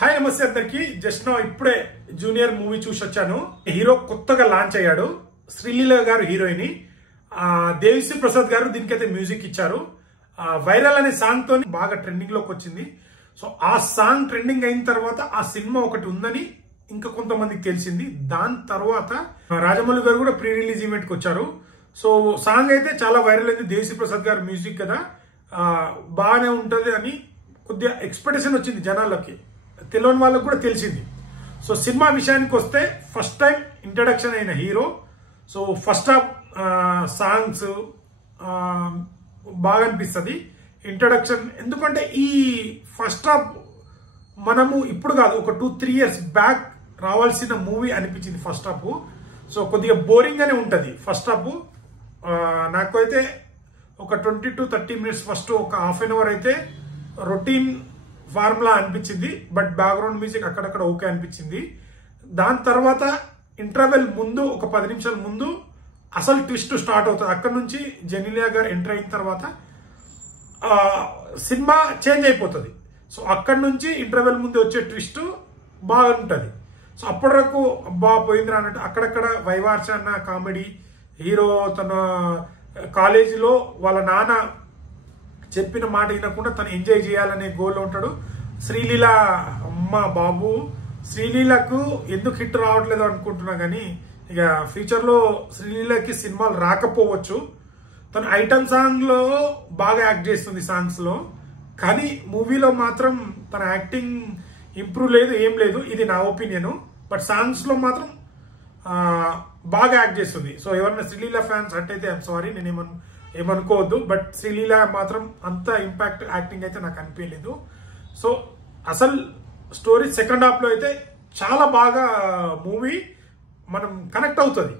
Hi నమస్తే అందరికి. Just నా ఇప్పుడే జూనియర్ మూవీ చూసి వచ్చాను. హీరో కొత్తగా లాంచ్ అయ్యాడు. శ్రీలీల గారు హీరోయిన్, దేవిశ్రీ ప్రసాద్ గారు దీనికైతే మ్యూజిక్ ఇచ్చారు. వైరల్ అనే సాంగ్ తో బాగా ట్రెండింగ్ లోకి వచ్చింది. సో ఆ సాంగ్ ట్రెండింగ్ అయిన తర్వాత ఆ సినిమా ఒకటి ఉందని ఇంకా కొంతమందికి తెలిసింది. దాని తర్వాత రాజమౌళి గారు కూడా ప్రీ రిలీజ్ ఈవెంట్ కి వచ్చారు. సో సాంగ్ అయితే చాలా వైరల్ అయింది. దేవిశ్రీ ప్రసాద్ గారు మ్యూజిక్ కదా, బాగానే ఉంటది అని కొద్దిగా ఎక్స్పెక్టేషన్ వచ్చింది జనాలకి, తెలియని వాళ్ళకి కూడా తెలిసింది. సో సినిమా విషయానికి వస్తే ఫస్ట్ టైం ఇంట్రడక్షన్ అయిన hero. So first half songs బాగా అనిపిస్తుంది ఇంట్రడక్షన్. ఎందుకంటే ఈ ఫస్ట్ హాఫ్ మనము ఇప్పుడు కాదు, ఒక 2-3 ఇయర్స్ బ్యాక్ రావాల్సిన మూవీ అనిపించింది ఫస్ట్ హాఫ్. సో కొద్దిగా బోరింగ్ గానే ఉంటది ఫస్ట్ హాఫ్. నాకు అయితే ఒక 20 to 30 minutes ఫస్ట్ ఒక హాఫ్ అన్ అవర్ అయితే రొటీన్ ఫార్ములా అనిపించింది. బట్ బ్యాక్గ్రౌండ్ మ్యూజిక్ అక్కడక్కడ ఓకే అనిపించింది. దాని తర్వాత ఇంటర్వెల్ ముందు ఒక 10 నిమిషాల ముందు అసలు ట్విస్ట్ స్టార్ట్ అవుతుంది. అక్కడ నుంచి జెనీలియా గారు ఎంటర్ అయిన తర్వాత సినిమా చేంజ్ అయిపోతుంది. సో అక్కడ నుంచి ఇంటర్వెల్ ముందు వచ్చే ట్విస్ట్ బాగుంటుంది. సో అప్పటి వరకు అబ్బా పోయిందిరా అన్నట్టు అక్కడక్కడ వైవార్ష అన్న కామెడీ, హీరో తన కాలేజీలో వాళ్ళ నాన్న చెప్పిన మాట వినకుండా తను ఎంజాయ్ చేయాలనే గోల్లో ఉంటాడు. శ్రీలీల అమ్మ బాబు, శ్రీలీలకు ఎందుకు హిట్ రావట్లేదు అనుకుంటున్నా కానీ ఇక ఫ్యూచర్ లో శ్రీలీలకి సినిమాలు రాకపోవచ్చు. తను ఐటమ్ సాంగ్ లో బాగా యాక్ట్ చేస్తుంది సాంగ్స్ లో, కానీ మూవీలో మాత్రం తన యాక్టింగ్ ఇంప్రూవ్ లేదు, ఏం లేదు. ఇది నా ఒపీనియన్. బట్ సాంగ్స్ లో మాత్రం బాగా యాక్ట్ చేస్తుంది. సో ఎవరైనా శ్రీలీల ఫ్యాన్స్ అంటే ఐఎమ్ సారీ, నేను ఏమనుకోవద్దు. బట్ శ్రీలీల మాత్రం అంత ఇంపాక్ట్ యాక్టింగ్ అయితే నాకు అనిపించలేదు. సో అసలు స్టోరీ సెకండ్ హాఫ్ లో అయితే చాలా బాగా మూవీ మనం కనెక్ట్ అవుతుంది.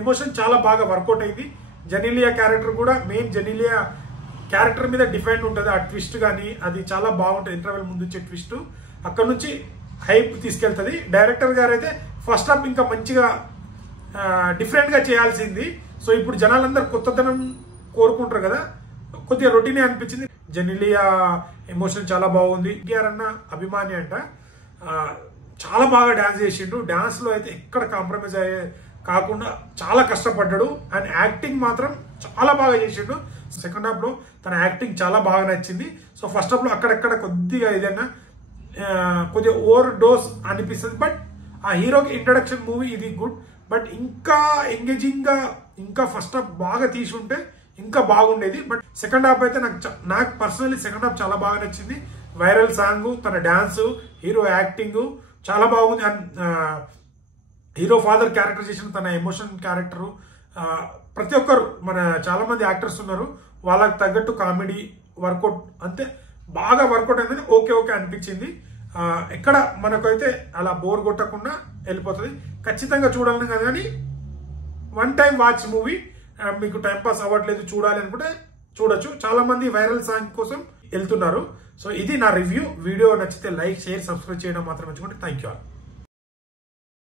ఎమోషన్ చాలా బాగా వర్కౌట్ అయింది. జెనీలియా క్యారెక్టర్ కూడా మెయిన్ జెనీలియా క్యారెక్టర్ మీద డిపెండ్ ఉంటుంది. ఆ ట్విస్ట్ కానీ అది చాలా బాగుంటుంది. ఇంటర్వెల్ ముందు వచ్చే ట్విస్ట్ అక్కడ నుంచి హైప్ తీసుకెళ్తుంది. డైరెక్టర్ గారు అయితే ఫస్ట్ హాఫ్ ఇంకా మంచిగా డిఫరెంట్ గా చేయాల్సింది. సో ఇప్పుడు జనాలందరూ కొత్తదనం కోరుకుంటారు కదా, కొద్దిగా రొటీనే అనిపించింది. జెనీలియా ఎమోషన్ చాలా బాగుంది. ఎన్టీఆర్ అన్న అభిమాని అంట, చాలా బాగా డాన్స్ చేసిండు. డాన్స్ లో అయితే ఎక్కడ కాంప్రమైజ్ అయ్యే కాకుండా చాలా కష్టపడ్డాడు. అండ్ యాక్టింగ్ మాత్రం చాలా బాగా చేసిండు. సెకండ్ హాఫ్ లో తన యాక్టింగ్ చాలా బాగా నచ్చింది. సో ఫస్ట్ హాఫ్ లో అక్కడక్కడ కొద్దిగా ఏదైనా కొద్దిగా ఓవర్ డోస్ అనిపిస్తుంది. బట్ ఆ హీరోకి ఇంట్రడక్షన్ మూవీ ఇది గుడ్. బట్ ఇంకా ఎంగేజింగ్ గా ఇంకా ఫస్ట్ హాఫ్ బాగా తీసుంటే ఇంకా బాగుండేది. బట్ సెకండ్ హాఫ్ అయితే నాకు పర్సనల్లీ సెకండ్ హాఫ్ చాలా బాగా నచ్చింది. వైరల్ సాంగ్, తన డాన్స్, హీరో యాక్టింగ్ చాలా బాగుంది. అండ్ హీరో ఫాదర్ క్యారెక్టర్ చేసిన తన ఎమోషన్ క్యారెక్టర్, ప్రతి ఒక్కరు మన చాలా మంది యాక్టర్స్ ఉన్నారు, వాళ్ళకి తగ్గట్టు కామెడీ వర్కౌట్ అంతే బాగా వర్కౌట్ అయిందని ఓకే అనిపించింది. ఎక్కడ మనకైతే అలా బోర్ కొట్టకుండా వెళ్ళిపోతుంది. ఖచ్చితంగా చూడాలని కదా, కానీ వన్ టైం వాచ్ మూవీ. మీకు టైం పాస్ అవ్వట్లేదు చూడాలి అనుకుంటే చూడొచ్చు. చాలా మంది వైరల్ సాంగ్ కోసం వెళ్తున్నారు. సో ఇది నా రివ్యూ. వీడియో నచ్చితే లైక్, షేర్, సబ్స్క్రైబ్ చేయడం మాత్రం మర్చిపోండి. Thank you all.